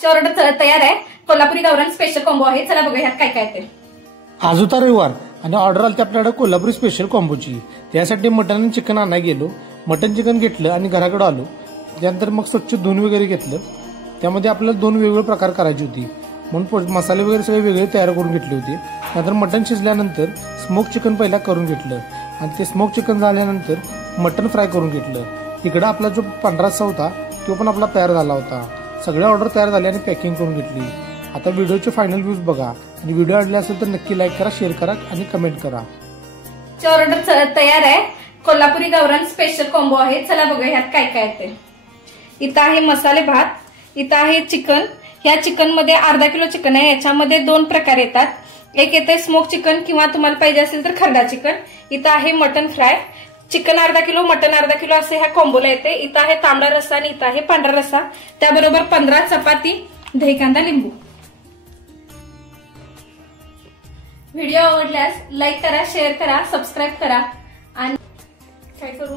Order तयार आहे। कोल्हापुरी गावरान स्पेशल कॉम्बो आहे। चला बघूया ह्यात काय काय ते। आज होता रविवार आणि ऑर्डर आली आपल्याकडे कोल्हापुरी स्पेशल कॉम्बोची। त्यासाठी मटन आणि चिकन आणायला गेलो। मटन चिकन घेतलं आणि घराकडे आलो। त्यानंतर मग स्वच्छ धुवून वगैरे घेतलं। त्यामध्ये आपल्याला दोन वेगवेगळे प्रकार करायचे होते म्हणून मसाले वगैरे सगळे वेगळे तयार करून घेतले होते। नंतर मटन शिजल्यानंतर स्मोक चिकन पहिला करून घेतलं आणि ते स्मोक चिकन झाल्यानंतर मटन फ्राय करून घेतलं। इकडे आपला जो पांढरा रस्सा होता तो पण आपला तयार झाला होता। सगळे ऑर्डर तयार झाले आणि पॅकिंग करून घेतली। आता व्हिडिओचे फायनल व्ह्यूज बघा आणि व्हिडिओ आवडला असेल तर नक्की लाईक करा, शेअर करा आणि कमेंट करा। ऑर्डर तयार आहे। कोल्हापुरी गावरान स्पेशल कॉम्बो आहे। चला बघूया ह्यात काय काय ते। इथं आहे मसाले भात, इथं आहे चिकन। ह्या चिकन मध्ये अर्धा किलो चिकन आहे। याच्यामध्ये दोन प्रकार येतात। एक येते स्मोक चिकन किंवा तुम्हाला पाहिजे असेल तर खरडा चिकन। इथं आहे मटन फ्राय। चिकन अर्धा किलो, मटन अर्धा किलो असे ह्या कॉम्बोला येते। इथं आहे तांबडा रस्सा आणि इथं आहे पांढरा रस्सा। त्याबरोबर 15 चपाती, दही कांदा, लिंबू। व्हिडिओ आवडल्यास लाईक करा, शेअर करा, सबस्क्राईब करा आणि काय करू